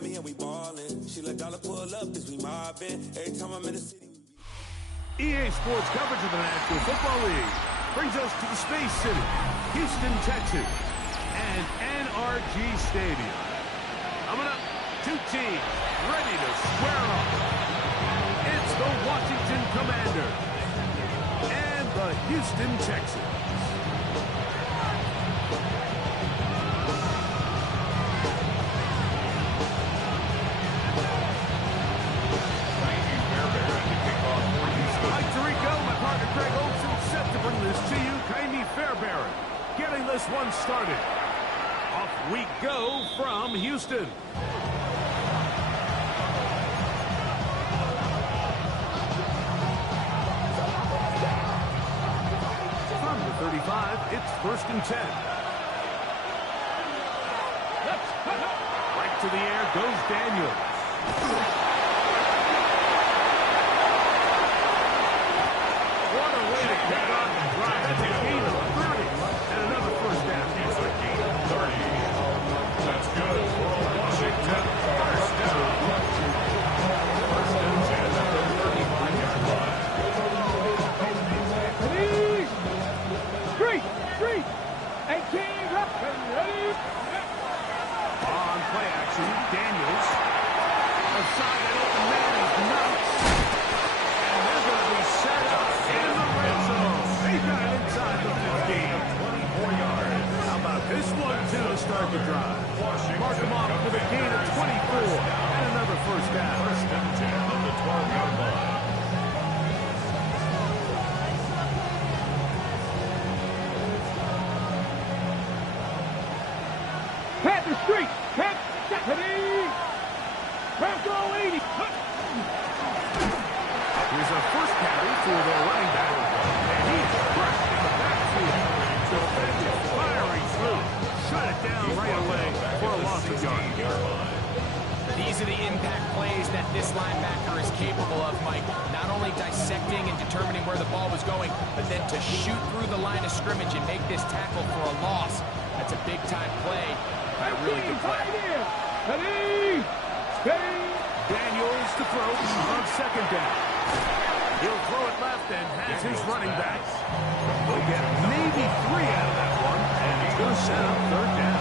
Miami and we ballin'. She let dollar pull up cause we mobbin'. Every time I'm in the city. EA Sports coverage of the National Football League brings us to the Space City, Houston, Texas, and NRG Stadium. Coming up, two teams ready to square off. It's the Washington Commanders and the Houston Texans. Getting this one started. Off we go from Houston. From the 35, it's 1st and 10. Right to the air goes Daniels. What a way to kick off the drive. That's a gain of 30. And another first down. It's a gain of 30. That's good for Washington. First down. First and 10 at the 35-yard line. Three. 18, up and ready. On play action, Daniels. Aside that open man is nuts. And they're going to be set up in the red zone. They got it inside the 15. 24 yards. How about this one, too, to start the drive? Mark them off with a gain of 24. And another first down. First and 10 on the 12-yard line. Pat the street. Pat Stephanie. Bronco 80. Here's a first carry for the running back. And he's crushed in the backfield. Defensive firing through. Shut it down right away for a loss of yards. These are the impact plays that this linebacker is capable of, Mike. Not only dissecting and determining where the ball was going, but then to shoot through the line of scrimmage and make this tackle for a loss. That's a big-time play. A really good play. Steady. Daniels to throw on second down. He'll throw it left and has his running back. He'll get maybe 3 out of that one, and he's going to set up third down.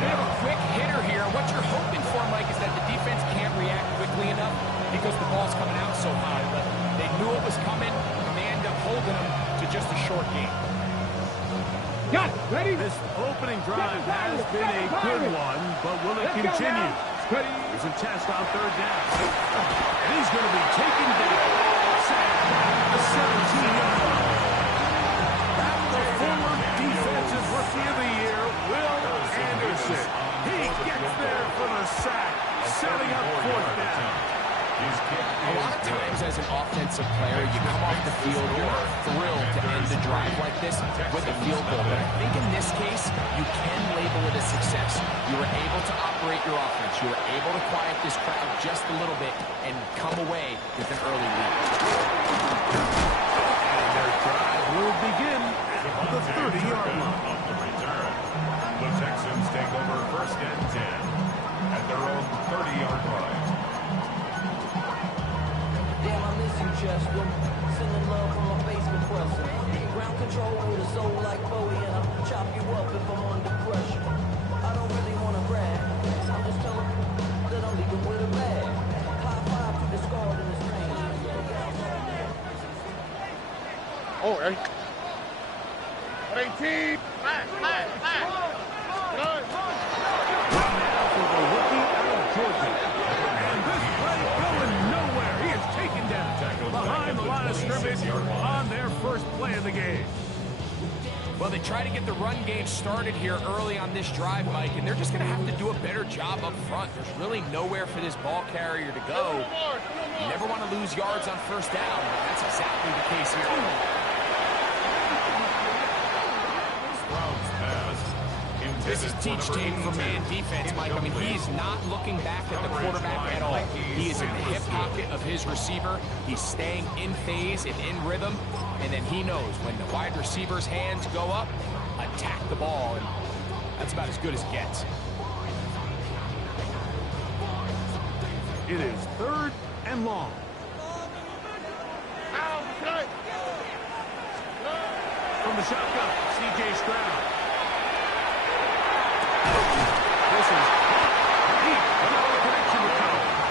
They have a quick hitter here. What you're hoping for, Mike, is that the defense can't react quickly enough because the ball's coming out so high. But they knew it was coming, and they end up holding them to just a short game. Got it. Ready? This opening drive has been a good one, but will it continue? There's a test on third down. And he's going to be taken down. The 17-yard line. The former defensive rookie of the year, Will Anderson. He gets there for the sack, setting up fourth down. A lot of times as an offensive player, you come off the field, you're not thrilled to end the drive like this with a field goal. But I think in this case, you can label it a success. You were able to operate your offense. You were able to quiet this crowd just a little bit and come away with an early lead. And their drive will begin at the 30-yard line. Of the return. The Texans take over first and 10 at their own 30-yard line. Damn, I miss you, Chester. Sending love from my face compressor. Ground control with a soul like Bowie, and I'll chop you up if I'm under pressure. I don't really want to brag. I'm just telling you that I'm leaving with a bag. High five to the scarred in the strange. Oh, right. 18. Now for the rookie out of Georgia. And this play going nowhere. He is taken down behind the line of scrimmage on their first play of the game. Well, they try to get the run game started here early on this drive, Mike, and they're just going to have to do a better job up front. There's really nowhere for this ball carrier to go. You never want to lose yards on first down. That's exactly the case here. This is teach tape for man defense, Mike. I mean, he's not looking back at the quarterback at all. He is in the hip pocket of his receiver. He's staying in phase and in rhythm. And then he knows when the wide receiver's hands go up, attack the ball. And that's about as good as it gets. It is 3rd and long. From the shotgun, C.J. Stroud. This is deep without a connection with Collins.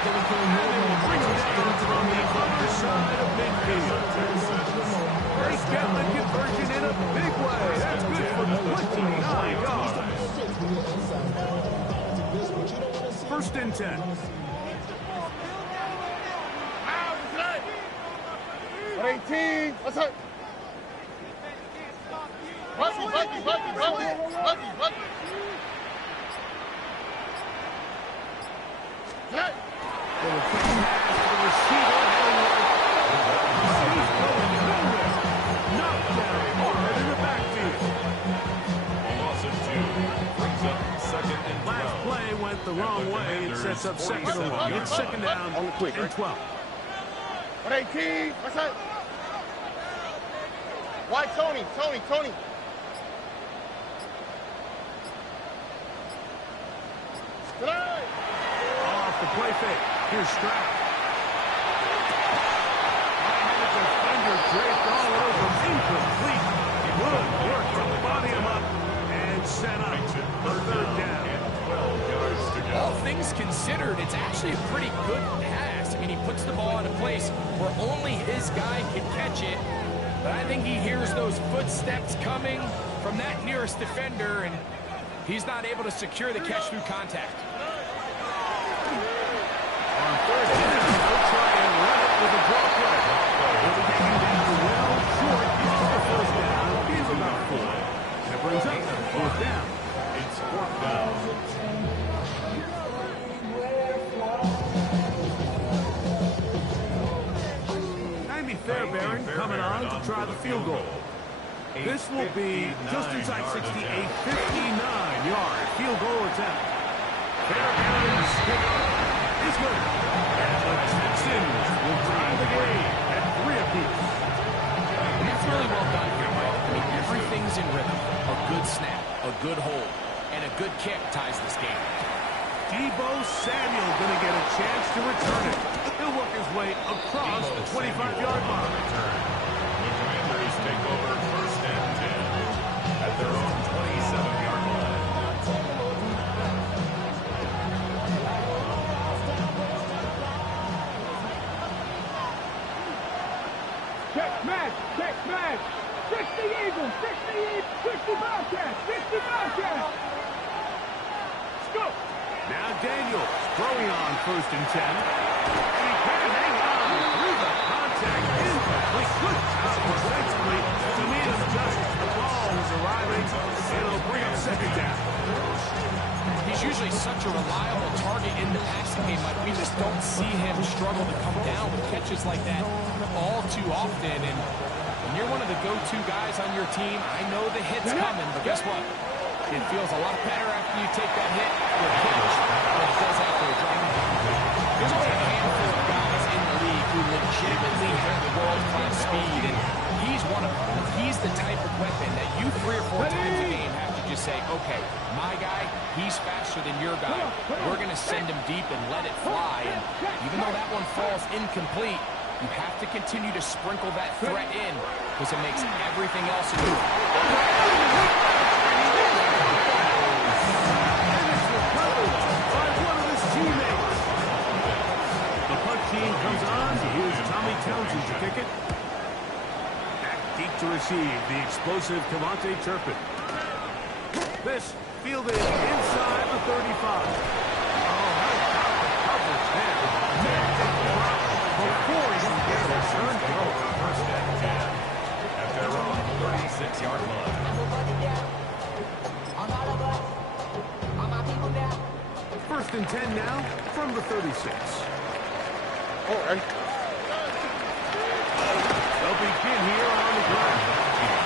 And they will bring it down from the other side of midfield. They get the conversion in a big way. That's good for 29 yards. 1st and 10. 18. What's up? Bucky. Last play went the wrong way. It sets up 2nd and long. It's 2nd down and 12. 118. What's up? Why Tony? Off the play fake. Here's Stroud. The defender draped all over. Incomplete. Good work to body him up and set up the 3rd down. All things considered, it's actually a pretty good pass. I mean, he puts the ball in a place where only his guy can catch it. But I think he hears those footsteps coming from that nearest defender, and he's not able to secure the catch through contact. On 3rd down, they'll try and run it with a draw play. They'll be taking down well short of the 1st down. He's about 4. And it brings up 4th down. It's 4th down. Andy Fairbairn coming on to try the field goal. This will be just inside 60, a 59-yard field goal attempt. Fairbairn's kick is good. And the Texans will tie the game at 3 apiece. That's really well done here, Mike. I mean, everything's in rhythm. A good snap, a good hold, and a good kick ties this game. Deebo Samuel going to get a chance to return it. He'll work his way across the 25-yard line. The Commanders take over 1st and 10 at their own 27-yard line. Check smash. 60 Eagles, 60 Bobcats, 60 Bobcats. Let's go. Now Daniels throwing on 1st and 10. And he can hang on through the contact. Incomplete. Good job defensively to meet him just as the ball was arriving. It'll bring up 2nd down. He's usually such a reliable target in the passing game, but we just don't see him struggle to come down with catches like that all too often. And when you're one of the go-to guys on your team, I know the hit's coming, but guess what? It feels a lot better after you take that hit or catch than it does after a drop. There's only a handful of guys in the league who legitimately have world-class speed, and he's one of them. He's the type of weapon that you 3 or 4 times a game have to just say, okay, my guy, he's faster than your guy. We're going to send him deep and let it fly. And even though that one falls incomplete, you have to continue to sprinkle that threat in because it makes everything else a move. Team comes on. Here's Tommy Townsend to kick it. Back deep to receive the explosive Cavante Turpin. This fielded inside the 35. Oh, how about the coverage there? Before he can get a return goal. 1st and 10 at their own 36-yard line. 1st and 10 now from the 36. Oh, ready? They'll begin here on the ground.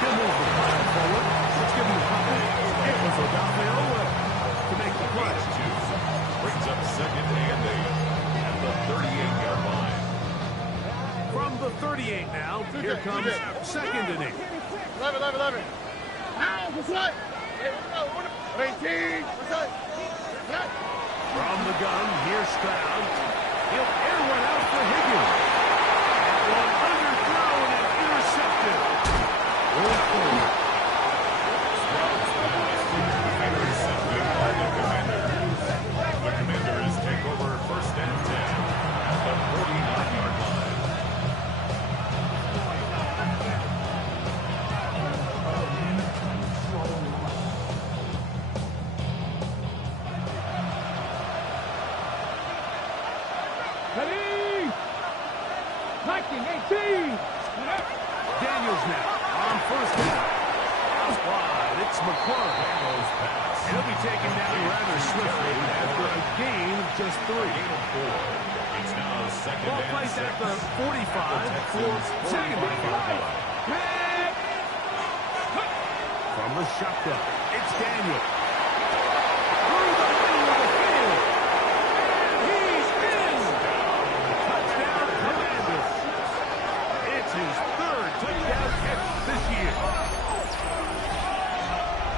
He'll move the fire forward. Let's give him a couple. It was Odafe to make the play. Brings up 2nd and 8 at the 38-yard line. From the 38 now, here comes 2nd and 8. 11. Now, what's up? 18. What's up? From the gun, here's Stroud. He'll air one out for Higgins. One underthrown and intercepted. Intercepted by the Commanders. The Commanders take over first and 10 at the 49-yard line. Ready? 19, 18. Daniels now on first down. Wide, it's McClung. He'll be taken down rather swiftly after a gain of just 3. It's now second Ball and placed 6. at the 45 for second and 5. From the shotgun, it's Daniel. Through the middle of the field. And he's in. Touchdown, Commanders. It's his 3rd touchdown catch this year.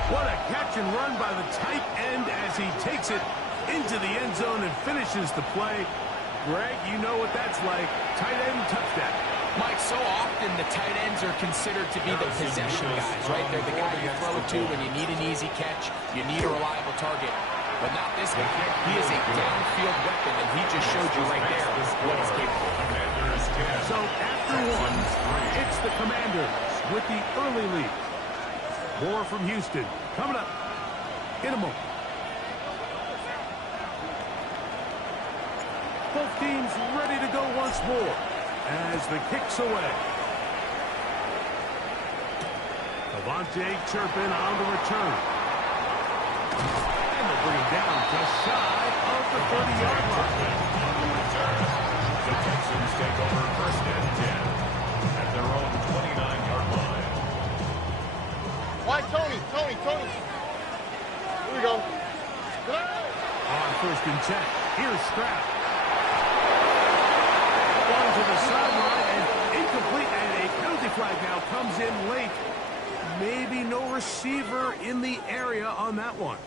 What a catch and run by the tight end as he takes it into the end zone and finishes the play. Greg, you know what that's like. Tight end touchdown. Mike, so often the tight ends are considered to be the possession guys, right? They're the guy you throw it to when you need an easy catch, you need a reliable target. But not this guy. He is a downfield weapon, and he just showed you right there what he's capable of. So after one, it's the Commanders with the early lead. More from Houston coming up in a moment. Both teams ready to go once more as the kick's away. Devontae Turpin on the return. And they'll bring him down just shy of the 30-yard line. The Texans take over first and 10 at their own 29-yard line. Why, Tony? Here we go. On first and 10, here's Stroud. Going to the sideline and incomplete, and a penalty flag now comes in late. Maybe no receiver in the area on that one.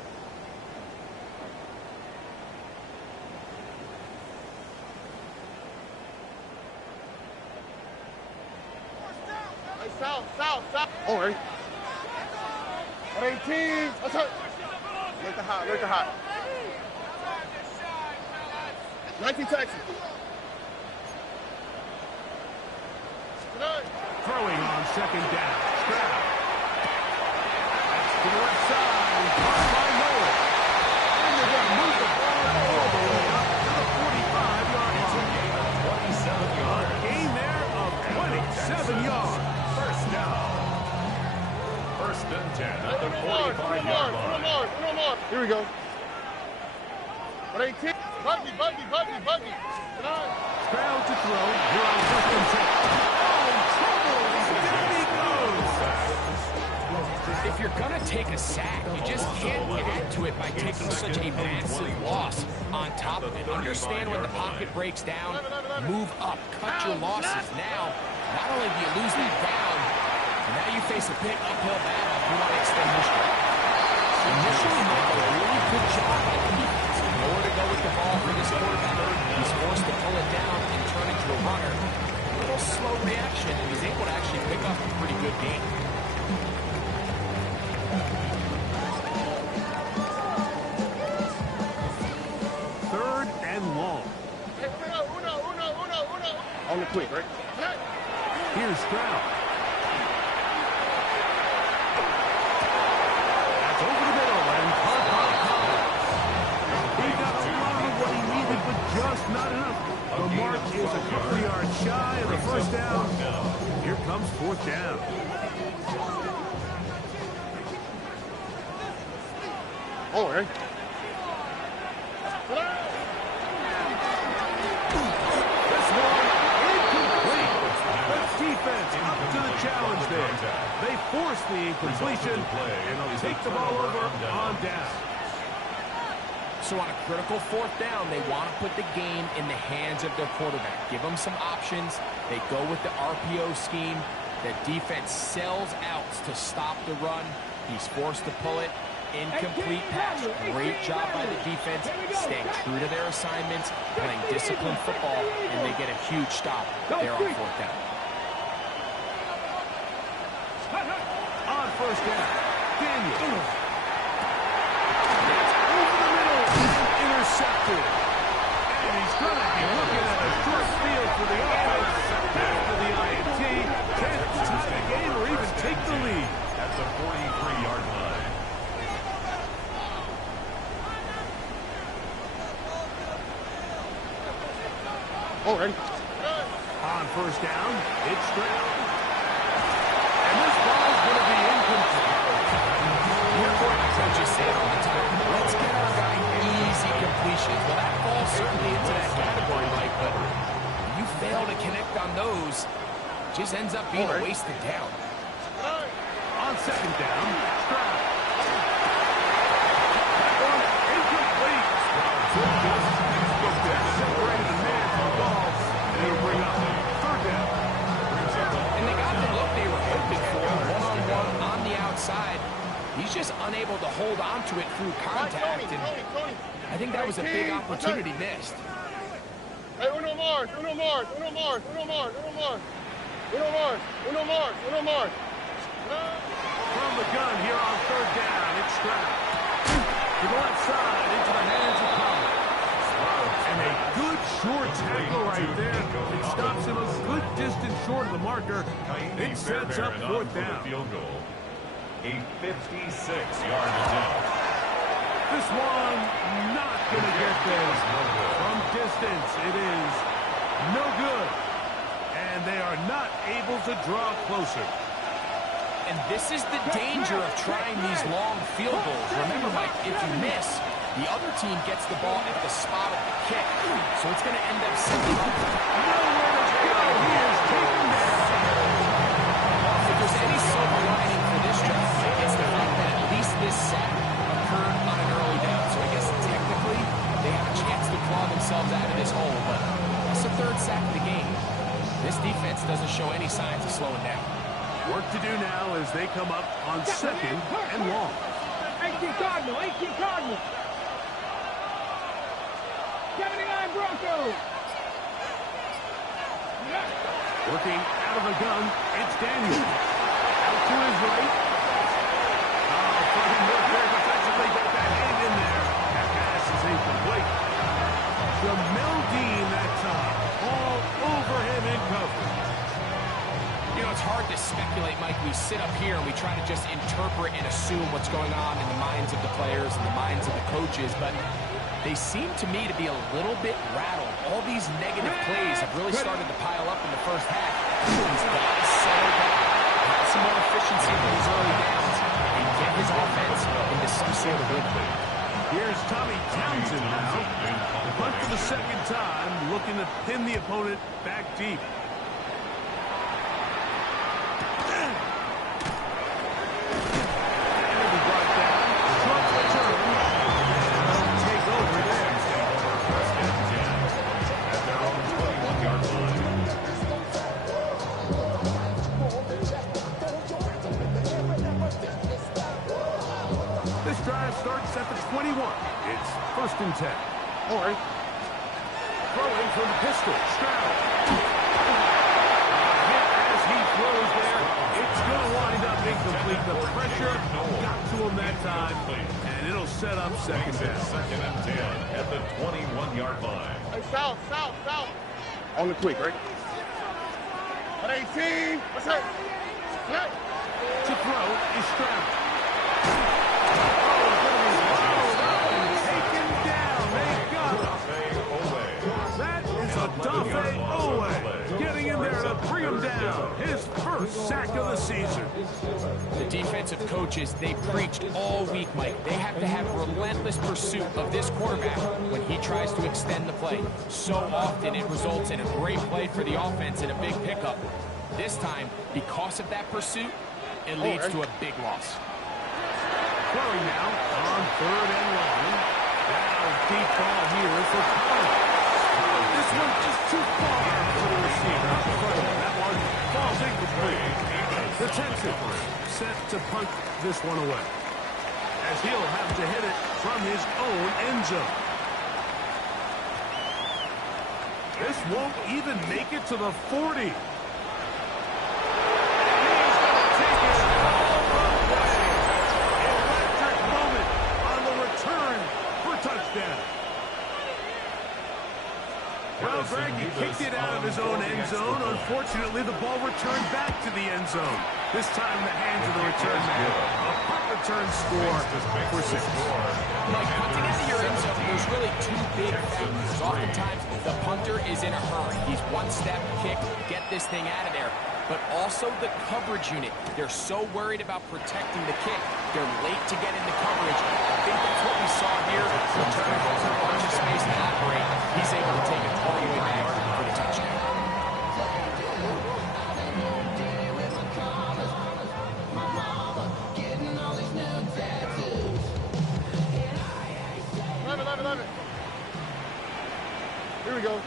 Hey, south. All right. 18. Let's hurt. Look the hot. 19 Texas. Throwing on second down. Stroud. To the left side. Caught by Noah. And they're going to move the ball all the way up to the 45-yard line. 27 yards. Gain there of 27 yards. First down. First and 10 at the 45-yard line. Uno more. Here we go. 18. Buggy. Stroud to throw. Here on first and 10. Oh, trouble. Down he goes. If you're going to take a sack, you just can't add to it by taking such a massive loss on top of it. Understand when the pocket breaks down, move up, cut your losses. Now, not only do you lose that down, but now you face a big uphill battle if you want to extend your streak. Initially, Mike, a really good job by the defense. Nowhere to go with the ball for this quarterback. He's forced to pull it down and turn into a runner. A little slow reaction, and he's able to actually pick up a pretty good game. Third and long. Uno. On the quick, right? Here's Stroud. That's over the middle and caught by Collins. He got a lot of what he needed, but just not enough. The mark is a couple of yards shy of the first down. Here comes fourth down. All right. This one incomplete. The defense up to the challenge there. They force the incompletion, and they'll take the ball over on down. So on a critical fourth down, they want to put the game in the hands of their quarterback. Give them some options. They go with the RPO scheme. The defense sells outs to stop the run. He's forced to pull it. Incomplete pass. Great job by the defense, staying true to their assignments, playing disciplined football, and they get a huge stop there on fourth down. On first down, Daniel. It's over the middle, intercepted. And he's going to be looking at a short field for the offense after the INT. Can't tie the game or even take the lead. At the 43-yard line. Oh, ready. On first down, it's Stroud. And this ball is going to be incomplete. You're what the coaches say all the time. Let's get our guy easy completions. Well, that falls certainly into that category, Mike, but when you fail to connect on those, it just ends up being a wasted down. On second down, Stroud. That one incomplete. Separated the man from the ball, and it'll bring up third down. And they got the look they were hoping for, one-on-one on the outside. He's just unable to hold on to it through contact, and I think that was a big opportunity missed. Hey, uno más. From the gun here on third down, it's Stroud. To the left side, into the hands of Collins. And a good short tackle right there. It stops him a good distance short of the marker. It sets up fourth down. Field goal. A 56-yard attempt. This one not going to get there. From distance, it is no good. And they are not able to draw closer. And this is the danger of trying these long field goals. Remember, Mike, if you miss, the other team gets the ball at the spot of the kick. So it's going to end up setting up. Nowhere to go. He is taken down. If there's any silver lining for this drive, it's the fact that at least this sack occurred on an early down. So I guess technically they have a chance to claw themselves out of this hole, but it's the third sack of the game. This defense doesn't show any signs of slowing down. Work to do now as they come up on second and long. 18 Cardinal. 79 Broncos. Working out of the gun, it's Daniel. Out to his right. Fighting work very defensively, got that hand in there. That pass is incomplete. Jamel Dean that time. All over him in coverage. You know, it's hard to speculate, Mike. We sit up here and we try to just interpret and assume what's going on in the minds of the players and the minds of the coaches, but they seem to me to be a little bit rattled. All these negative plays have really started to pile up in the first half. He's got to settle down, have some more efficiency in those early downs, and get his offense into some sort of rhythm. Here's Tommy Townsend now. Punt for the second time, looking to pin the opponent back deep. Starts at the 21. It's first and 10. All right. Throwing from the pistol. Stroud. Hit as he throws there. It's going to wind up incomplete. The pressure got to him that time, and it'll set up second down. Second and 10 at the 21-yard line. Hey, south. On the quick, right? At 18. What's that? To throw is Stroud. Getting in there to bring him down. His first sack of the season. The defensive coaches, they preached all week, Mike. They have to have relentless pursuit of this quarterback when he tries to extend the play. So often it results in a great play for the offense and a big pickup. This time, because of that pursuit, it leads to a big loss. Throwing now on third and long. Now deep ball here for Collins. This one just too far for the receiver. That one falls incomplete. The Texans set to punt this one away. as he'll have to hit it from his own end zone. This won't even make it to the 40. Well, Greg, he kicked it out of his own end zone. Unfortunately, the ball returned back to the end zone. This time in the hands of the return man. A punt return score for 6. Like, punting into your end zone, there's really 2 big factors. Oftentimes, the punter is in a hurry. He's one step, kick, get this thing out of there. But also the coverage unit. They're so worried about protecting the kick. They're late to get into coverage. I think that's what we saw here. The returner has a bunch of space to operate. He's able to take it all the way back for the touchdown. Love it. Here we go.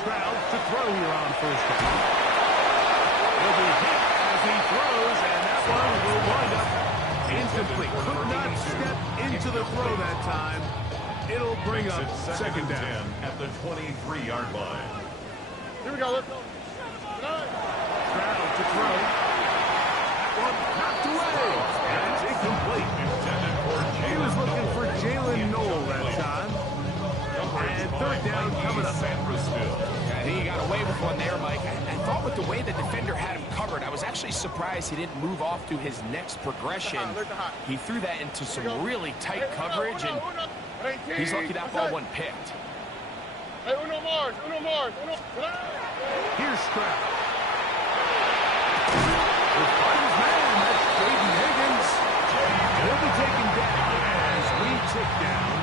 Stroud to throw here on first down. He'll be hit as he throws, and that one will wind up incomplete. Could not step into the throw that time. It'll bring up second down at the 23-yard line. Here we go. Let's go. Stroud to throw. That one knocked away. And it's incomplete. He was looking for Jalen Noel that time. And third down coming up. I think he got away with one there, Mike. I thought with the way the defender had him covered, I was actually surprised he didn't move off to his next progression. He threw that into some really tight coverage, and he's lucky that ball wasn't picked. Hey, uno more. Here's Stroud. We'll find his man. That's Jaden Higgins. He'll be taken down as we tick down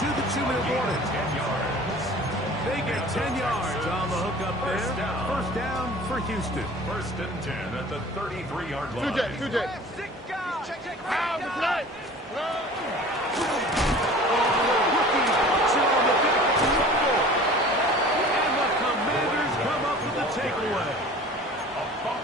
to the 2-minute warning. 10 yards. They get 10 yards on the hook up there. First down for Houston. 1st and 10 at the 33-yard line. 2J. Rookie boxer on the back of the fumble. And the Commanders come up with the takeaway.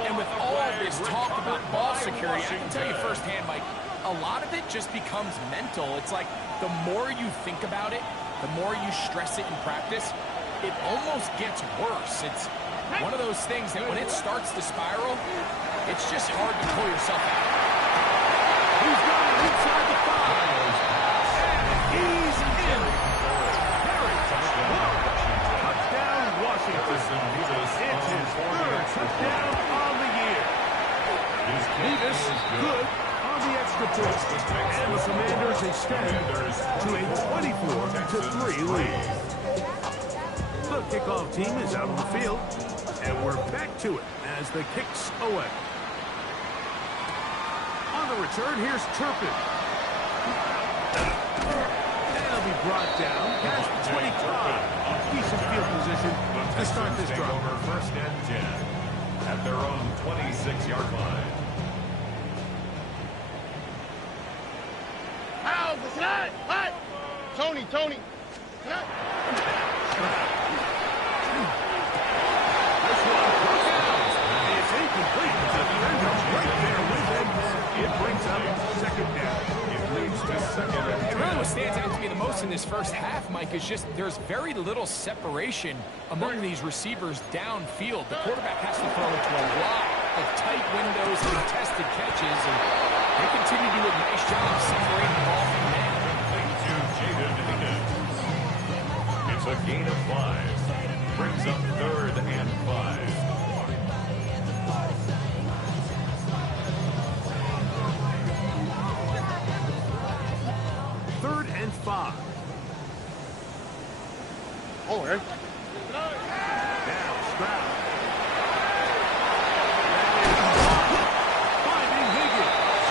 And with all of this talk about ball security, I can tell you firsthand, Mike, a lot of it just becomes mental. It's like the more you think about it, the more you stress it in practice, it almost gets worse. It's one of those things that when it starts to spiral, it's just hard to pull yourself out. He's got it inside the 5. And he's in. Harry, touchdown, Washington. It's his 3rd touchdown on the year. Nevis good on the extra point. And the Commanders extend to a 24-3 lead. The kickoff team is out on the field, and we're back to it as the kicks away. On the return, here's Turpin. And he'll be brought down past the 25. Decent field position to start this drive. Over 1st and 10 at their own 26-yard line. How's the snap? What? Tony. This one goes out. It's incomplete. The defender's right there with him. It brings up second down. It leads to 2nd and 10. Really what stands out to me the most in this first half, Mike, is just there's very little separation among these receivers downfield. The quarterback has to throw into a lot of tight windows, contested catches, and they continue to do a nice job separating the ball from men. It's a gain of 5. Brings up 3rd and 5. Third and 5. Oh, hey. Now Stroud. Finding Higgins.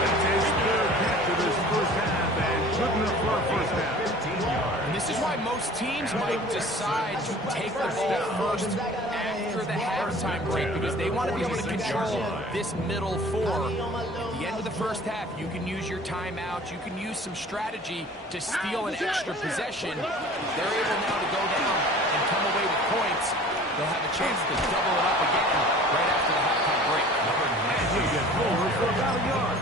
That's his 3rd catch of this first half, and good enough for a first half. 15 yards. And this is why most teams might decide to take the ball first after the halftime break because they want to be able to control this middle 4. At the end of the first half, you can use your timeout. You can use some strategy to steal an extra possession. If they're able now to go down and come away with points, they'll have a chance to double it up again right after the halftime break. And He'll get forward for about a yard.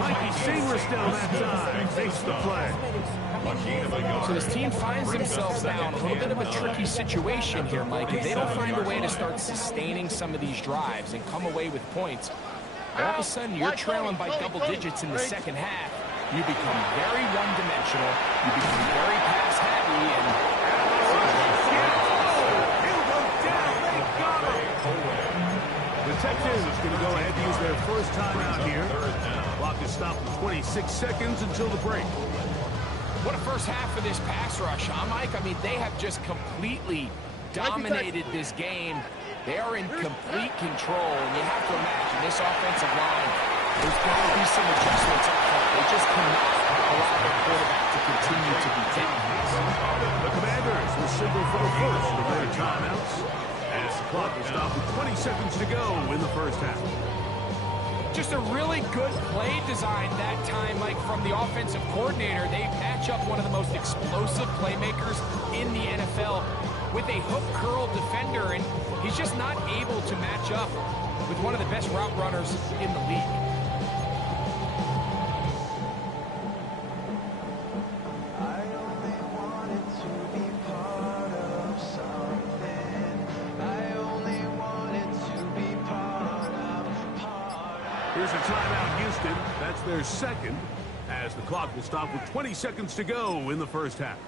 Mikey Seamers down that time. Takes the play. So this team finds themselves now in a little bit of a tricky situation here, Mike. If they don't find a way to start sustaining some of these drives and come away with points, all of a sudden you're trailing by double digits in the second half. You become very one-dimensional. You become very pass-heavy, and He'll go down. They got him. The Texans are going to go ahead and use their first timeout here. Clock is stopped for 26 seconds until the break. what a first half for this pass rush, huh, Mike? I mean, they have just completely dominated this game. They are in complete control, and you have to imagine this offensive line, there's got to be some adjustments up front. They just cannot allow their quarterback to continue to be down. The Commanders will signal for the first of their timeouts as the clock will stop with 20 seconds to go in the first half. Just a really good play design that time, Mike, from the offensive coordinator. They match up one of the most explosive playmakers in the NFL with a hook curl defender, and he's just not able to match up with one of the best route runners in the league. Here's a timeout, Houston. That's their second, as the clock will stop with 20 seconds to go in the first half.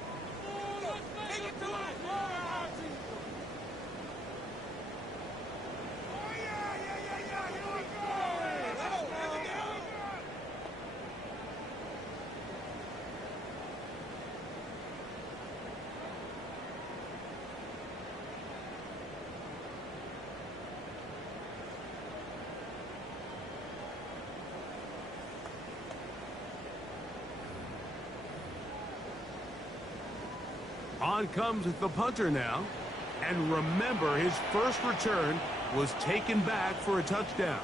On comes the punter now. And remember, his first return was taken back for a touchdown.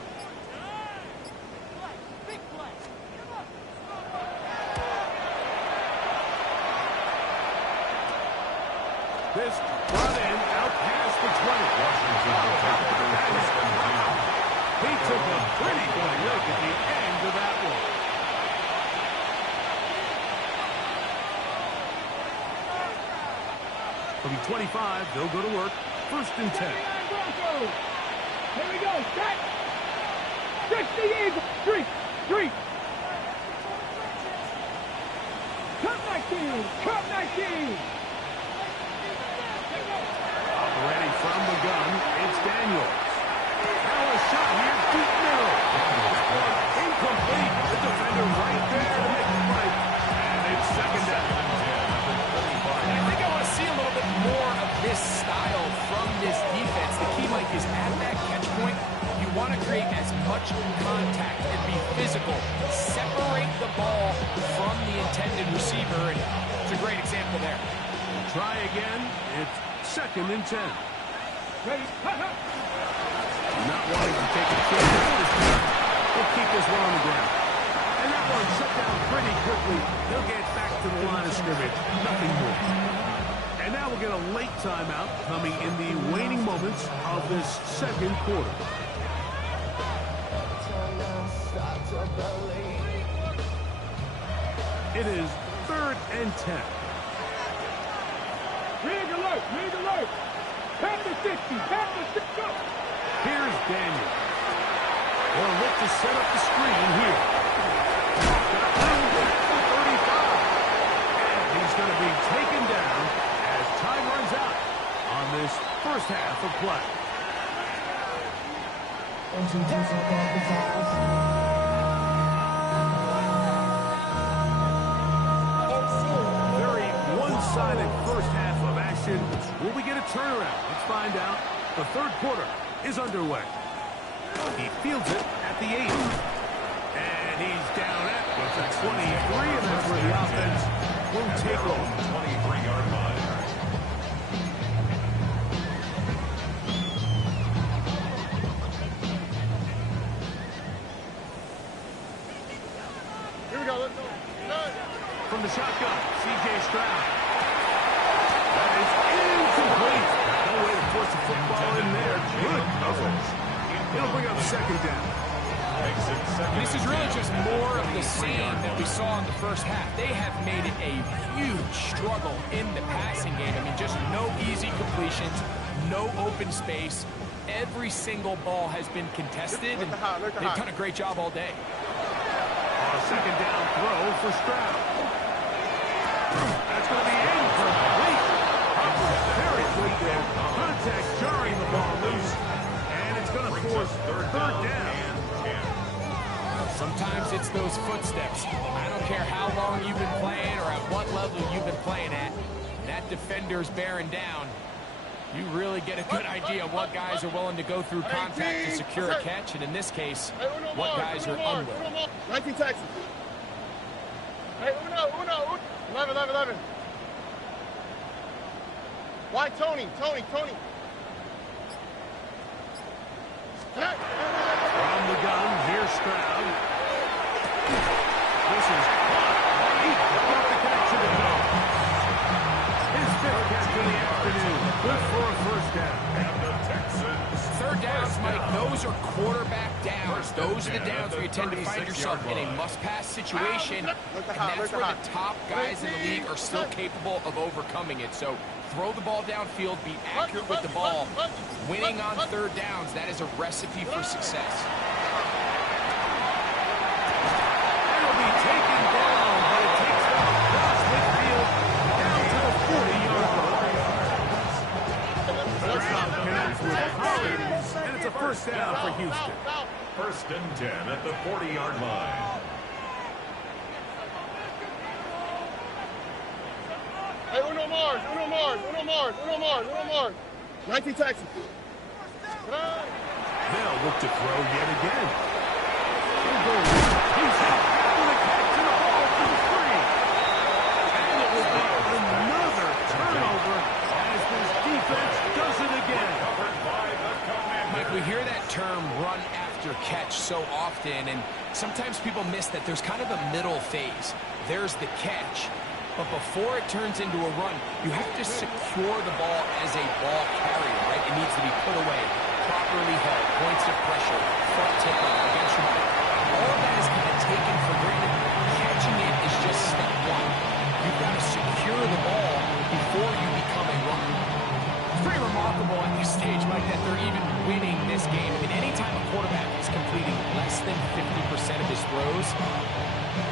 This brought in out past the 20. He took a pretty good look at the end of that one. From 25, they'll go to work. First and 10. Here we go. Set. 60 Eagles. Three. Cut 19. Cut 19. Operating from the gun, it's Daniels. Now a shot here, deep middle. That one incomplete. The defender right there to make the fight. And it's second down. And I think I want to see a little bit more of this style from this defense. The key, Mike, is at that catch point, you want to create as much contact and be physical. Separate the ball from the intended receiver, and it's a great example there. Try again. It's second and 10. Ready. Not wanting to take a chance. He'll keep this one on the ground. And that one shut down pretty quickly. He'll get back to the line of scrimmage. Nothing more. And now we'll get a late timeout coming in the waning moments of this second quarter. It is third and 10. Rig alert. Pass the 60. Go. Here's Daniel. They'll look to set up the screen here. He's going to be taken down as time runs out on this first half of play. Very one-sided first half of action. Will we get a turnaround? Let's find out. The third quarter is underway. He fields it at the 8. And he's down at the 23, and that's where the offense will take over. 23-yard line. Here we go. Let's go. From the shotgun, C.J. Stroud. That is incomplete. No way to force the football in there. Good coverage. It'll bring up second down. makes it second. This is really just more of the same that we saw in the first half. They have made it a huge struggle in the passing game. I mean, just no easy completions, no open space. Every single ball has been contested, and they've done a great job all day. A second down throw for Stroud. That's going to be incomplete. Very good there. Contact jarring the ball loose, and it's going to force third down. Sometimes it's those footsteps. I don't care how long you've been playing or at what level you've been playing at. That defender's bearing down. You really get a good idea of what guys are willing to go through contact to secure a catch, and in this case, what guys are unwilling. 19 Texas. Hey, Uno. 11. Why Tony? From the gun, here's Stroud. This is caught. He got the connection to go. His fifth catch of the afternoon. Good for a first down. And the Texans. Third downs, Mike, those are quarterback downs. Those are the downs where you tend to find yourself in a must-pass situation, and that's where the top guys in the league are still capable of overcoming it. So throw the ball downfield, be accurate with the ball. Winning on third downs, that is a recipe for success. It'll be taken down, but it takes them across midfield down to the 40-yard line. Stroud connects with Collins, and it's a first down for Houston. First and 10 at the 40-yard line. Hey, Uno Mars. 19 Texas. They'll look to throw yet again. He's out for the catch and the ball for the free. And it will be another turnover as this defense does it again. Mike, we hear that term run after catch so often, and sometimes people miss that there's kind of a middle phase. There's the catch, but before it turns into a run, you have to secure the ball as a ball carrier, right? It needs to be put away, properly held, points of pressure, front tip up against your body. All of that is kind of taken for granted. Catching it is just step one. You've got to secure the ball before you become a runner. It's pretty remarkable at this stage, Mike, that they're even winning this game. I mean, anytime a quarterback is completing less than 50% of his throws,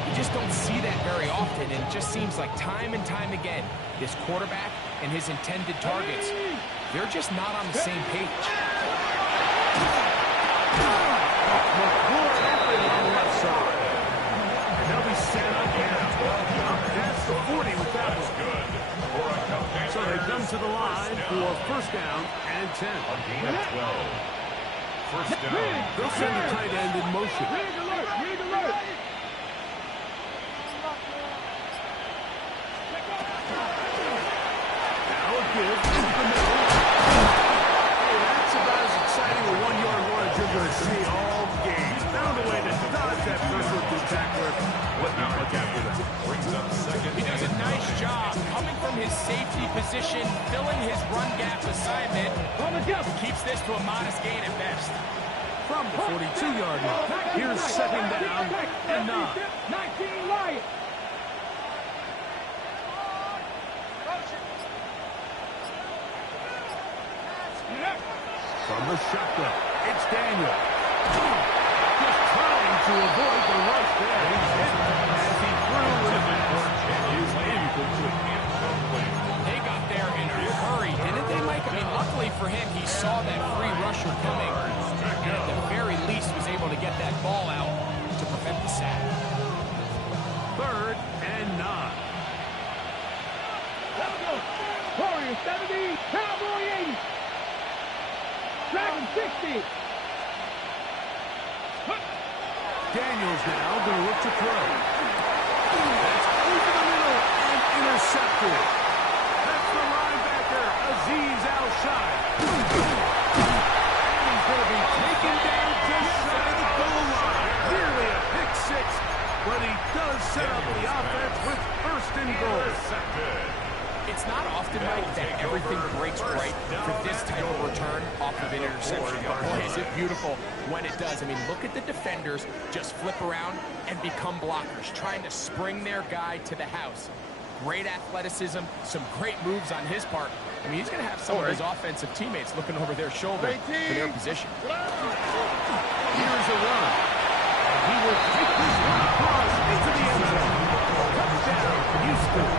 you just don't see that very often, and it just seems like time and time again, this quarterback and his intended targets, they're just not on the same page. McClure open on the left side. And they'll be set up now. That's the 40 with that one. Good for a comeback. So they come to the line for first down and 10. A gain of 12. First down. They'll send the tight end in motion. Rig alert. Now a give into the middle. Hey, that's about as exciting a one-yard run as you're going to see all game. Found a way to dodge that pressure with the tackler. What not much after that. Brings up second. He does a nice job coming from his safety position, filling his run gap assignment. Keeps this to a modest gain at best. From the 42-yard line. Here's second down and 9. 19 Lions. From the shotgun, it's Daniel. Just trying to avoid the rush there. He's hit as he threw with it. Is incomplete. They got there in a hurry, didn't they, Mike? I mean, luckily for him, he saw that free rusher coming, and at the very least was able to get that ball out to prevent the sack. Third and 9. Warriors 70, Cowboy 80. Dragon 60. Daniels now going to look to throw. That's over the middle and intercepted. That's the linebacker, Azeez Al-Shai. And he's going to be taken down just shy of the goal line. Nearly a pick six, but he does set up the offense with first and goal. It's not often, Mike, that everything breaks right for this type of return off of an interception. Boy, is it beautiful when it does. I mean, look at the defenders just flip around and become blockers, trying to spring their guy to the house. Great athleticism, some great moves on his part. I mean, he's going to have some of his offensive teammates looking over their shoulder for their position. Here's a run. He will take this one across into the end zone. Touchdown, Houston.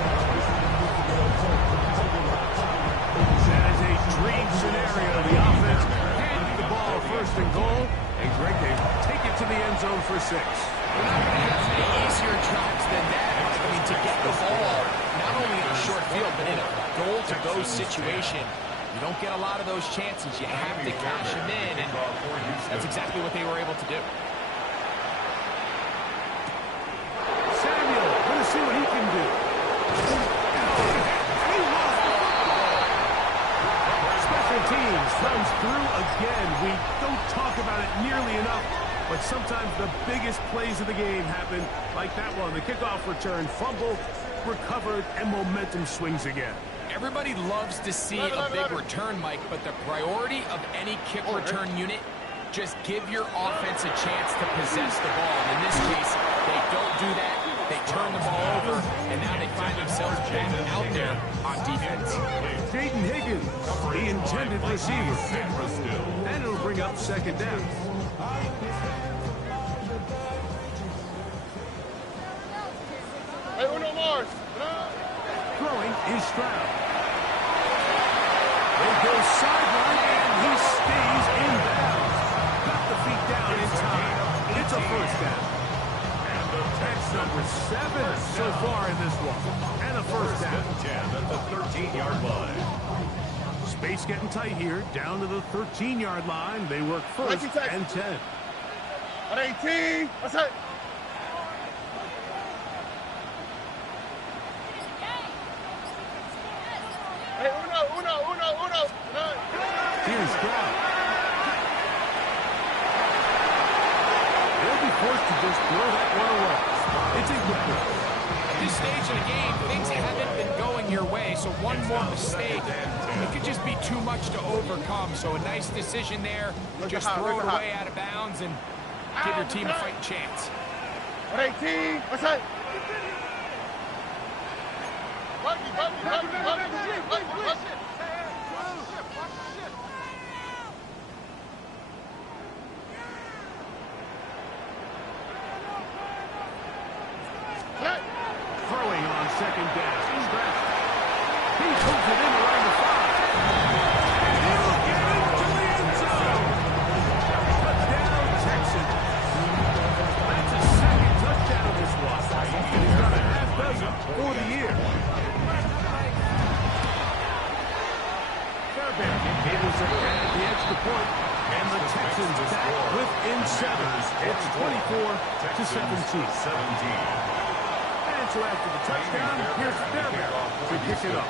That is a dream scenario. The offense handing the ball first and goal. And Greg, they take it to the end zone for 6. You're not going to have any easier drops than that. I mean, to get the ball not only in a short field, but in a goal-to-go situation. You don't get a lot of those chances. You have to cash them in, and that's exactly what they were able to do. Samuel, going to see what he can do. He lost the football. Special teams comes through again. We don't talk about it nearly enough, but sometimes the biggest plays of the game happen like that one. The kickoff return, fumble, recovered, and momentum swings again. Everybody loves to see a big return, Mike, but the priority of any kick return unit, just give your offense a chance to possess the ball. And in this case, they don't do that. They turn the ball over, and now they find themselves back out there on defense. Jaden Higgins, the intended receiver. And it'll bring up second down. Hey, Uno Mars. Throwing is Stroud. They go sideline, and he stays in bounds. Got the feet down in time. It's a first down. And that's number 7 so far in this one. And a first down. 10 at the 13-yard line. Space getting tight here. Down to the 13-yard line. They work first and 10. At 18. What's that? Hey, Uno. Here's Stroud. They'll be forced to just throw that one away. It's incomplete. At this stage of the game, things haven't been going your way, so one more mistake, it could just be too much to overcome. So a nice decision there. Just throw it away out of bounds and give your team a fighting chance. At 18. What's that? Throwing on second down. He pulls it in around the 5. And he'll get it to the end zone. Touchdown, Texans. That's his second touchdown of this one. And he's got a half dozen for the year. Fairbairn able to add the extra point. And the Texans back within 7. It's 24-17. So after the touchdown, here's Fairbairn to kick it up.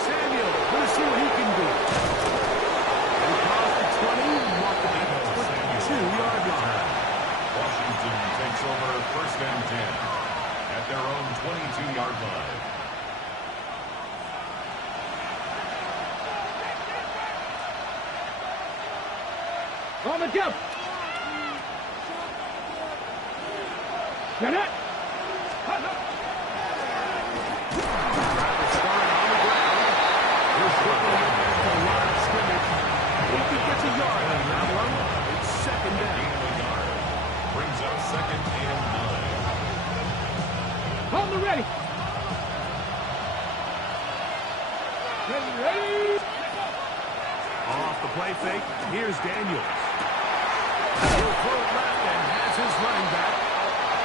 Samuel, let's see what he can do. He calls the 20, walking at the 22-yard line. Washington takes over first and 10 at their own 22-yard line. On the jump. Get it. Second down. Brings up second and 9. On the ready. Ready. Off the play fake, here's Daniels. He'll throw it left and has his running back.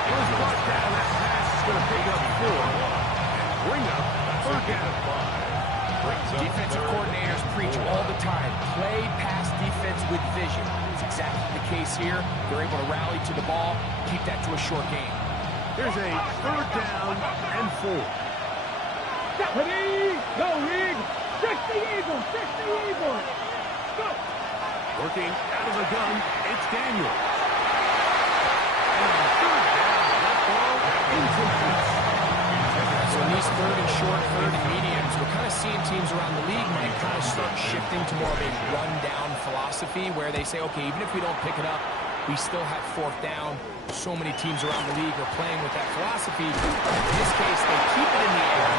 It was brought down. That pass is going to pick up 4 and bring up third down. Defensive coordinators preach all the time, play pass defense with vision. It's exactly the case here. They're able to rally to the ball, keep that to a short game. Here's a third down and 4. Ready. Go, Rig. 60 Eagles. 60 Eagles. Go. Working out of the gun, it's Daniels. And third down, that ball incomplete. That's a So in these third and short, third and mediums, we're kind of seeing teams around the league might kind of start shifting to more of a run-down philosophy where they say, okay, even if we don't pick it up, we still have fourth down. So many teams around the league are playing with that philosophy. In this case, they keep it in the air,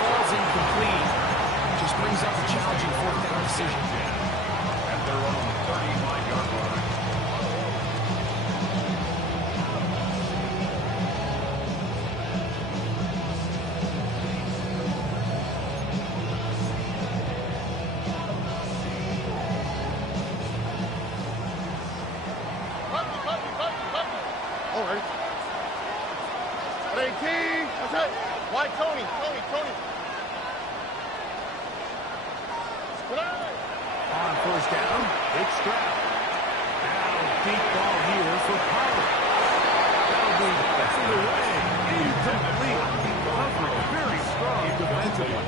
falls incomplete, just brings up a challenging fourth down decision. At their own 35-yard line. All right. 18. That's it. Why Tony? Tony. On first down, it's Stroud. Now deep ball here for Pollard. That'll be batted away. Incomplete. Covering very strong defensively.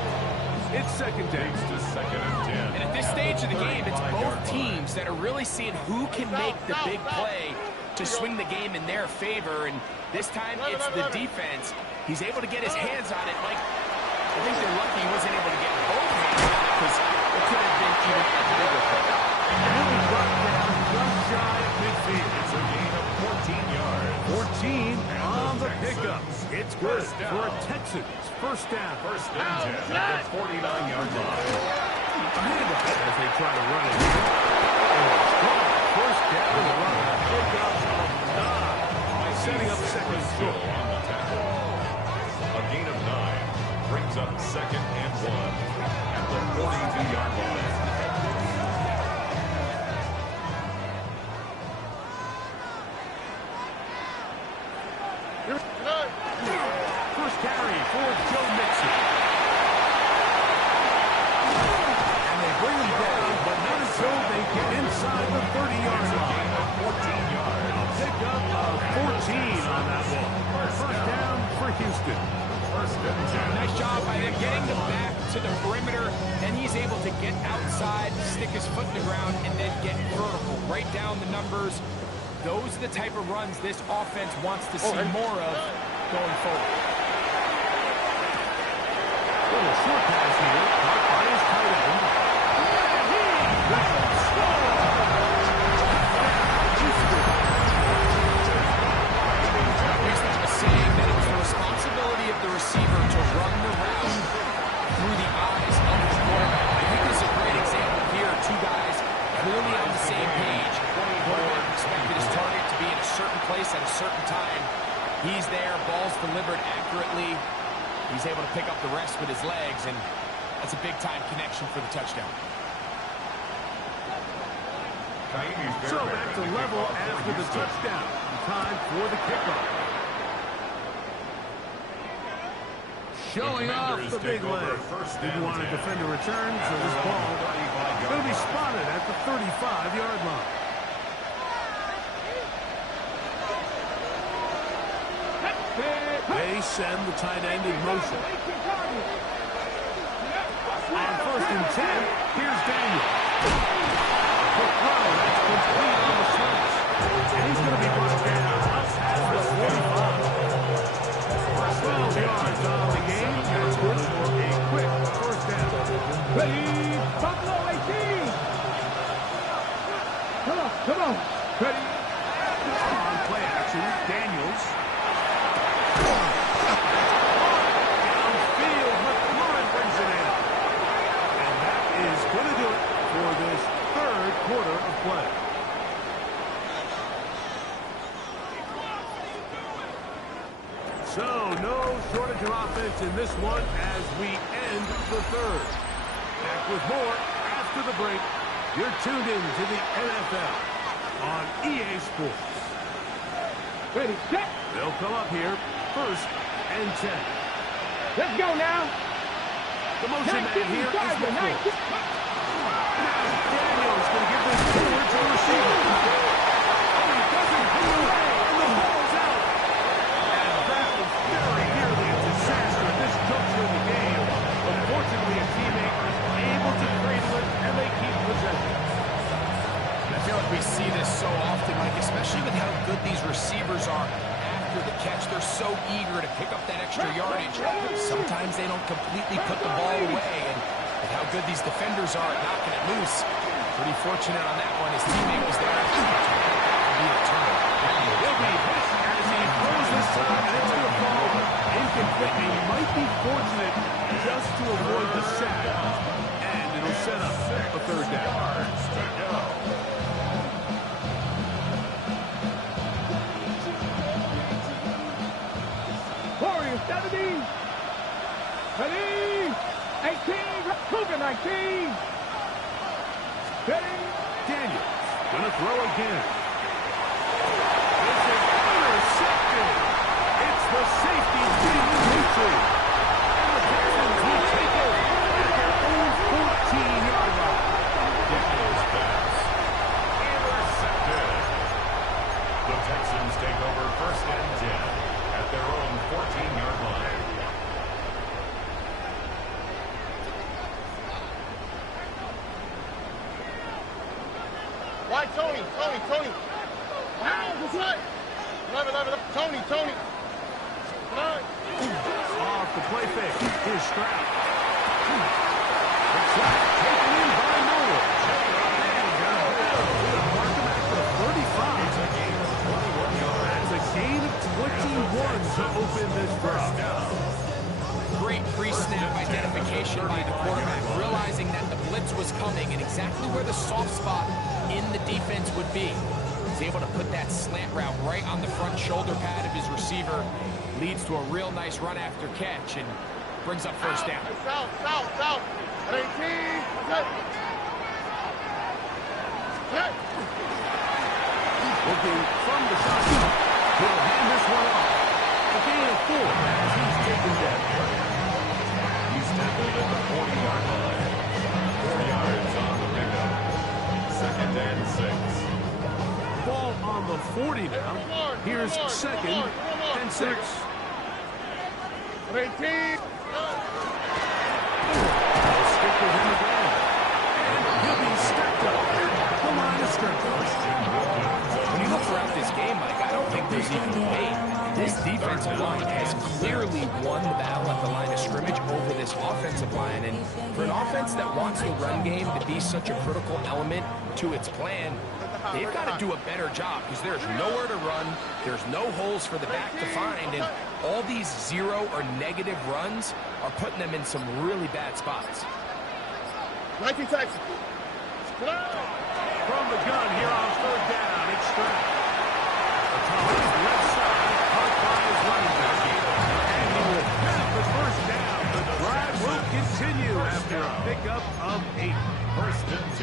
It's second down. To second and 10. And at this stage of the game, it's both teams that are really seeing who can make the big play to swing the game in their favor. And this time, it's the defense. He's able to get his hands on it. Mike, I think they're lucky he wasn't able to get both hands on it because it could have been even a bigger play. And he brought down just shy of midfield. It's a gain of 14 yards. 14 on the pickup. It's good for a Texans. First down. First and 10 at the 49-yard line. As they try to run it. First down and a run. Pickup of 9. Setting up second and Still short. on the tackle. A gain of 9 brings up second and 1 at the 42-yard line. First carry for Joe Mixon. And they bring him down, but not until they get inside the 30-yard line. 14 yards. A pickup of 14 on that one. First down for Houston. First and 10. Nice job by them getting them back to the perimeter, and he's able to get outside, stick his foot in the ground, and then get vertical. Right down the numbers. Those are the type of runs this offense wants to see more of going forward. Little short pass here, caught by his tight end. A saying that it was the responsibility of the receiver to run the route through the eyes of the quarterback. I think this is a great example here. Two guys clearly on the same page. Quarterback expected his target to be in a certain place at a certain time. He's there, ball's delivered accurately. He's able to pick up the rest with his legs, and that's a big-time connection for the touchdown. So back to level after the touchdown. Time for the kickoff. Showing off the big leg. Didn't want to defend a return, so this ball going to be spotted at the 35-yard line. They send the tight end in motion. On first and 10, here's Daniel. Quick throw, that's complete on the slant. And he's going to be brought down at the 45. 12 yards on the game. That's good for a quick first down. Ready, Buffalo 18. Come on. Ready. On play action, Daniels. Downfield, McLaurin brings it in. And that is going to do it for this third quarter of play. So, no shortage of offense in this one as we end the third. Back with more after the break. You're tuned in to the NFL on EA Sports. Ready, set. They'll come up here, first and 10. Let's go now. The motion man here is McCoy. Daniels going to give this forward to the receiver. Oh, he doesn't pull away, and the ball's out. And that was very nearly a disaster at this juncture of the game. Unfortunately, a teammate was able to cradle it, and they keep possession. I feel like we see this so often, Mike, especially with how good these receivers are after the catch, they're so eager to pick up that extra yardage. Sometimes they don't completely put the ball away, and with how good these defenders are at knocking it loose, pretty fortunate on that one. His teammate was there. He'll be hit as he throws this time, and it's going to fall incomplete. He might be fortunate just to avoid the sack, and it'll set up a third down. Warriors 70. Ready. 18. Cougar 19. Ready. Daniels going to throw again. This is intercepted. It's the safety beating the Patriots. And the Texans will take over at their own 14-yard line. Daniels pass. Intercepted. The Texans take over 1st and 10 at their own 14-yard line. Why, Tony? Wow, that's right. Love. Tony. Off the play fake. Here's Stroud. The trap taken in by Noah. And mark him at the 35. That's a gain of 21 to open this drive. Great pre-snap identification by the quarterback, realizing that the blitz was coming and exactly where the soft spot in the defense would be. He's able to put that slant route right on the front shoulder pad of his receiver. Leads to a real nice run after catch and brings up first down. South. 18. Looking from the shotgun. He'll hand this one off. A gain of 4 as he's taken down. He's tackled at the 40-yard line. 4 yards on the pickup. 2nd and 6. Ball on the 40 now. Here's 2nd and 6. 18. Stick with him again. And he'll be stepped up at the line of scrimmage. When you look throughout this game, Mike, I don't think there's even debate. This defensive line has clearly won the battle at the line of scrimmage over this offensive line. And for an offense that wants the run game to be such a critical element to its plan, they've got to do a better job because there's nowhere to run, there's no holes for the back to find, and all these 0 or negative runs are putting them in some really bad spots. 19 Texans. From the gun here on 3rd down, it's Stroud. The Thomas left side, caught by his running back. And he will have the first down. The drive will continue after a pickup of 8.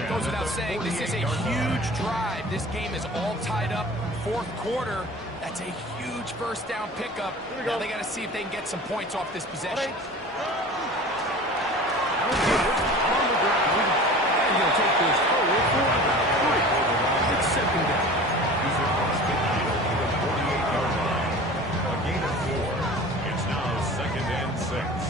Goes without saying, this is a huge drive. This game is all tied up. 4th quarter, that's a huge first down pickup. Now they got to see if they can get some points off this possession. On the ground, and he'll take this forward for about 3. It's 2nd down. He's lost midfield to the 48-yard line. A gain of 4. It's now 2nd and 6.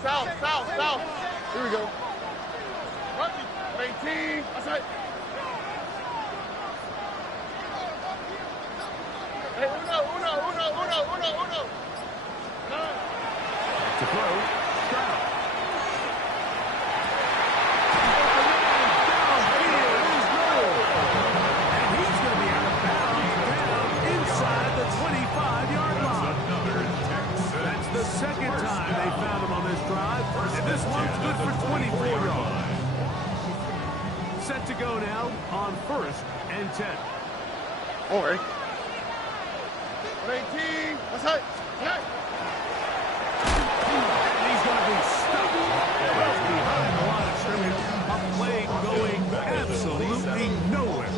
South. Here we go. 18. That's right. Hey, uno. To throw, Stroud. Downfield is good. And he's going to be out of bounds down inside the 25-yard line. That's the 2nd time they found him on this drive. And this one's good for 24 yards. Set to go now on 1st and 10. All right. 18. That's right. And he's going to be stuck right behind the line of scrimmage. A play going absolutely nowhere.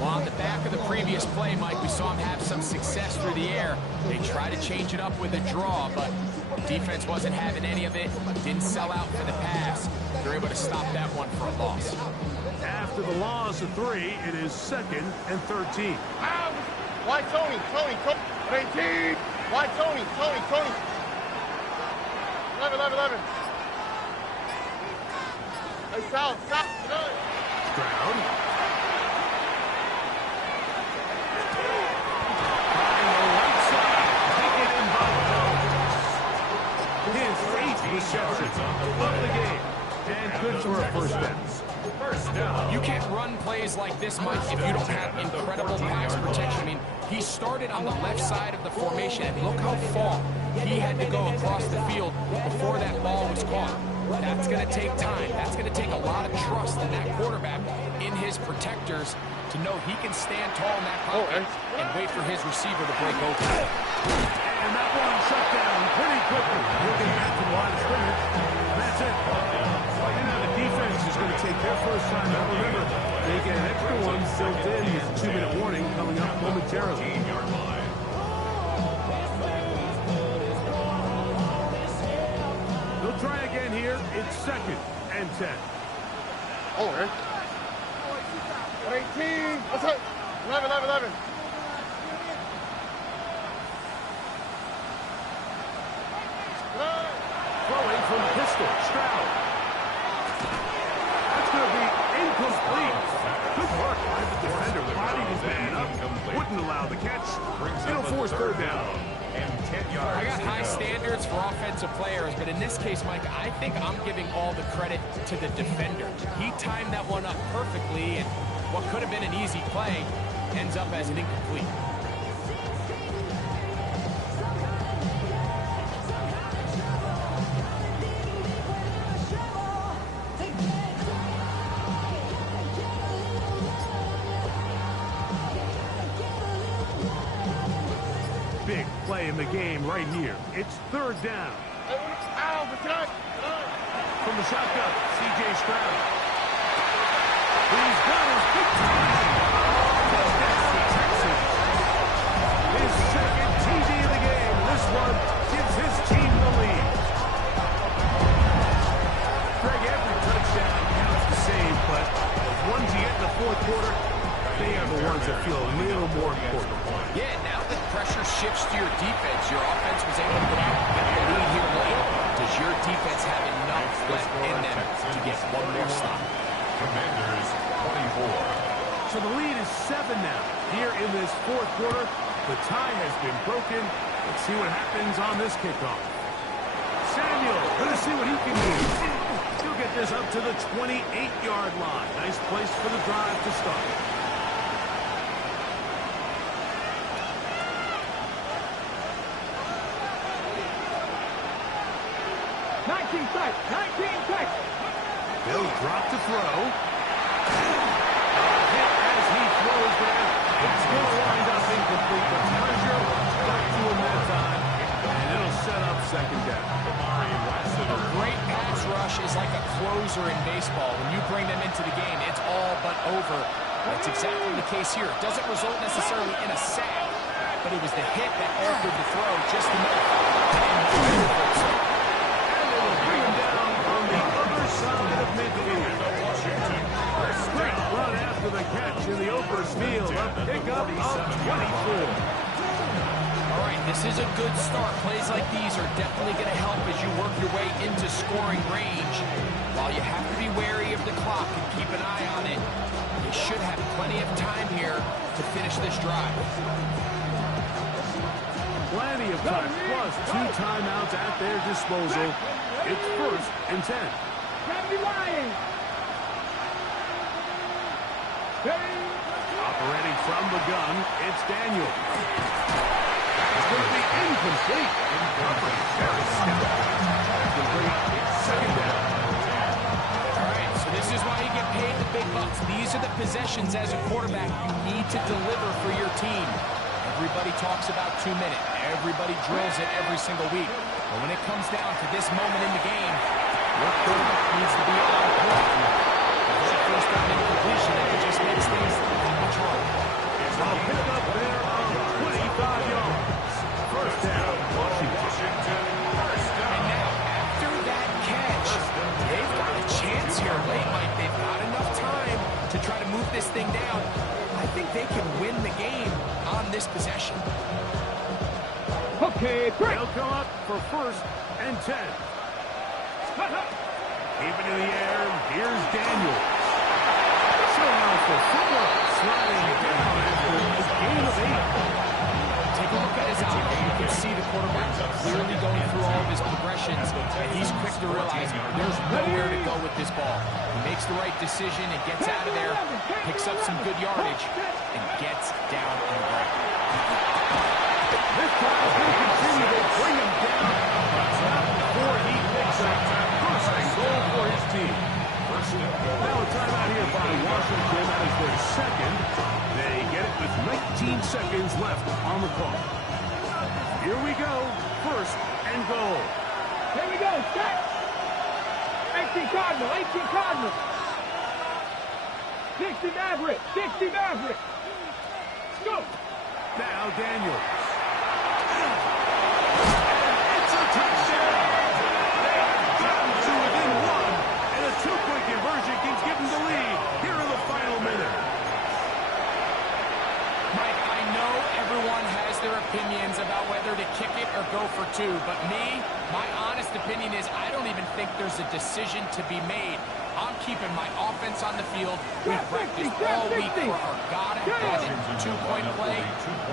Well, on the back of the previous play, Mike, we saw him have some success through the air. They tried to change it up with a draw, but defense wasn't having any of it. Didn't sell out for the pass. They're able to stop that one for a loss. After the loss of 3, it is 2nd and 13. Why Tony? 18. Why Tony? 11. Hey, South. Stroud. His 8th reception of the game. And good for a first down. You can't run plays like this, Mike, if you don't have incredible pass protection. I mean, he started on the left side of the formation, and look how far he had to go across the field before that ball was caught. That's going to take time. That's going to take a lot of trust in that quarterback, in his protectors, to know he can stand tall in that pocket and wait for his receiver to break open. And that one shut down pretty quickly. Looking back to the line of scrimmage. That's it. And now the defense is going to take their first time out. Remember, they get an extra one built in with a 2-minute warning coming up momentarily. They'll try again here. It's 2nd and 10. Oh, okay. 18. What's up? 11. Throwing from the pistol. Stroud. That's going to be incomplete. Good work by the defender. Bodied his man up. Wouldn't allow the catch. It'll force 3rd down. I got high standards for offensive players, but in this case, Mike, I think I'm giving all the credit to the defender. He timed that one up perfectly, and what could have been an easy play ends up as an incomplete. Big play in the game right here. It's 3rd down. From the shotgun, C.J. Stroud. He's got his big time. Touchdown, Texas. His 2nd TD of the game. This one gives his team the lead. Greg, every touchdown counts the same, but the ones you get in the 4th quarter, they are the ones that feel a little more important. Yeah, now that pressure shifts to your defense, your offense was able to get out and get the lead here late. Does your defense have enough left in them to get one more stop? Commanders 24. So the lead is 7 now. Here in this 4th quarter, the tie has been broken. Let's see what happens on this kickoff. Samuel, gonna see what he can do. He'll get this up to the 28-yard line. Nice place for the drive to start. He'll drop to throw. Hit as he throws there. It's going to wind up incomplete, but Treasure got to him that time, and it'll set up 2nd down. A great pass rush is like a closer in baseball. When you bring them into the game, it's all but over. That's exactly the case here. It doesn't result necessarily in a sack, but it was the hit that altered the throw just enough. And it'll bring him down on the other side of midfield. Great run after the catch in the Oprah's field. A pickup of 24. All right, this is a good start. Plays like these are definitely going to help as you work your way into scoring range. While you have to be wary of the clock and keep an eye on it, you should have plenty of time here to finish this drive. Plenty of time, plus 2 timeouts at their disposal. It's 1st and 10. Operating from the gun, it's Daniel. It's going to be incomplete. Second down. All right, so this is why you get paid the big bucks. These are the possessions as a quarterback you need to deliver for your team. Everybody talks about 2 minutes. Everybody drills it every single week. But when it comes down to this moment in the game, your quarterback needs to be on point. That first down incompletion, it just makes things that much harder. A pickup there of 25 yards. First down, Washington. And now, after that catch, they've got a chance here late, Mike. They've got enough time to try to move this thing down. I think they can win the game on this possession. Okay, break. They'll come up for 1st and 10. Keep it in the air. Here's Daniel. for football. Sliding down after a gain of 8. Take a look at his eye. You can see the quarterback clearly going through all of his progressions, and he's quick to realize there's nowhere to go with this ball. He makes the right decision and gets out of there, picks up some good yardage, and gets down on the ground. This time will continue to bring him down, but not before he picks up first and goal for his team. Now a timeout here by Washington. That is their second. They get it with 19 seconds left on the clock. Here we go. First and goal. Here we go. Set. 18 Cardinal. 18 Cardinal. 60 Maverick. 60 Maverick. Let's go. Now Daniels. And it's a touchdown. They have gotten to within one, and a two-point conversion can give them the lead here in the final minute. Mike, I know everyone has their opinions about whether to kick it or go for two, but me, my honest opinion is I don't even think there's a decision to be made. I'm keeping my offense on the field. We practiced all week for our God-given two-point play.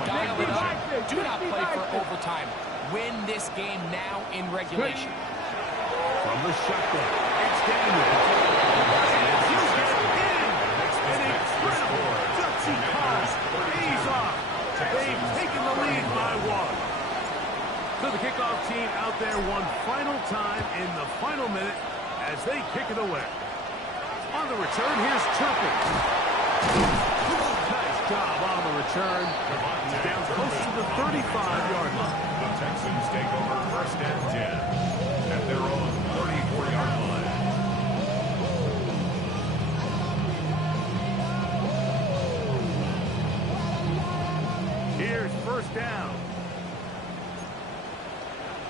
Dial it up. Do not play for overtime. Win this game now in regulation. From the shotgun, it's Daniels. And you get in. An incredible gutsy pass. Pays off. They've taken the lead by one. So the kickoff team out there one final time in the final minute as they kick it away. On the return, here's Turpin. Nice job on the return. He's down close to the 35-yard line. The Texans take over first and 10 at their own 34-yard line. Here's first down.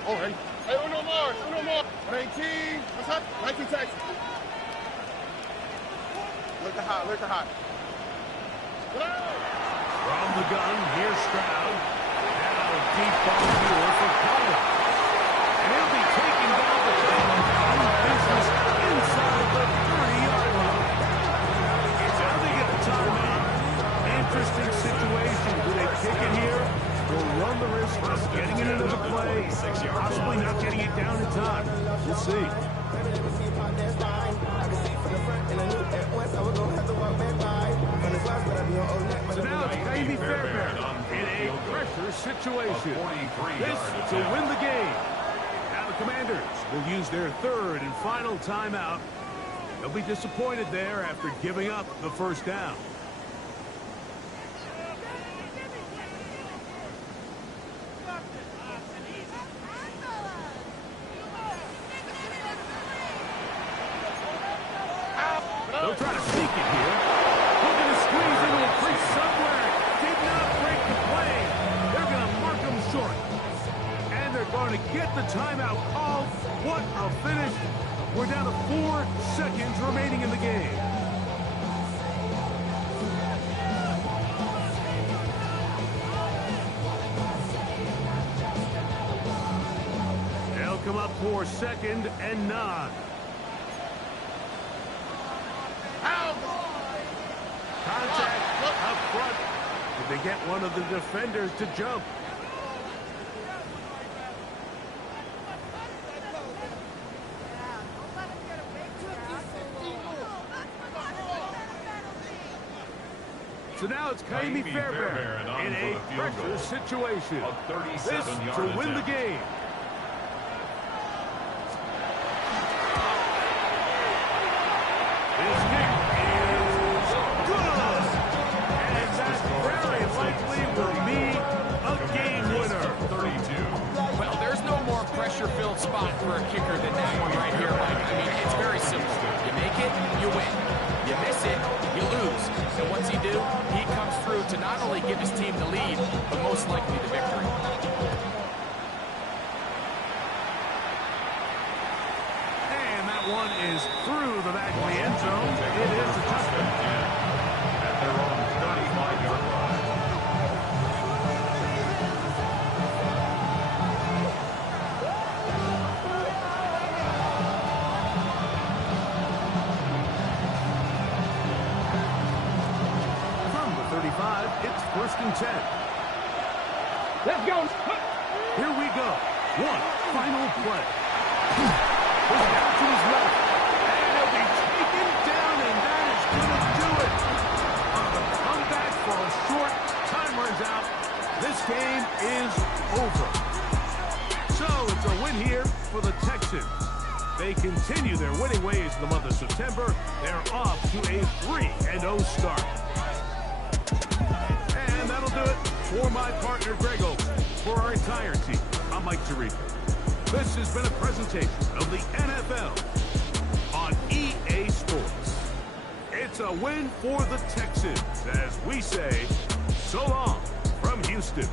All right. Hey, uno more. 18. What's up? 19 Texas. Look at hot. From the gun, here's Stroud. Now deep ball here for Collins. And he'll be taken down the field. Business inside the 30-yard line. Now they get a timeout. Interesting situation. Do they kick it here or run the risk of getting it into the play, possibly not getting it down in time? We'll see. So now it's Amy Fairbairn in a pressure situation. This to win the game. Now the Commanders will use their third and final timeout. They'll be disappointed there after giving up the first down. They'll try to sneak it here. Looking to squeeze into a crease somewhere. Did not break the play. They're going to mark them short. And they're going to get the timeout called. What a finish. We're down to 4 seconds remaining in the game. They'll come up for second and 9. Contact up front. Did they get one of the defenders to jump? So now it's Kaimi Fairbairn in a pressure situation. This to win the game. This kick is good. And that very likely will be a game winner. 32. Well, there's no more pressure-filled spot for a kicker than that one right here, Mike. I mean, it's very simple. You make it, you win. You miss it, you lose. And what's he do? He comes through to not only give his team the lead, but most likely the victory. And that one is through the back of the end zone. It is a touchdown. At their own 35-yard line. First and 10. Let's go. Here we go. One final play. Goes down to his left. And he'll be taken down, and that is going to do it. On the comeback falls short. Time runs out. This game is over. So it's a win here for the Texans. They continue their winning ways in the month of September. They're off to a 3-0 start. And that'll do it for my partner, Greg Oak. For our entire team, I'm Mike Tirico. This has been a presentation of the NFL on EA Sports. It's a win for the Texans, as we say, so long from Houston.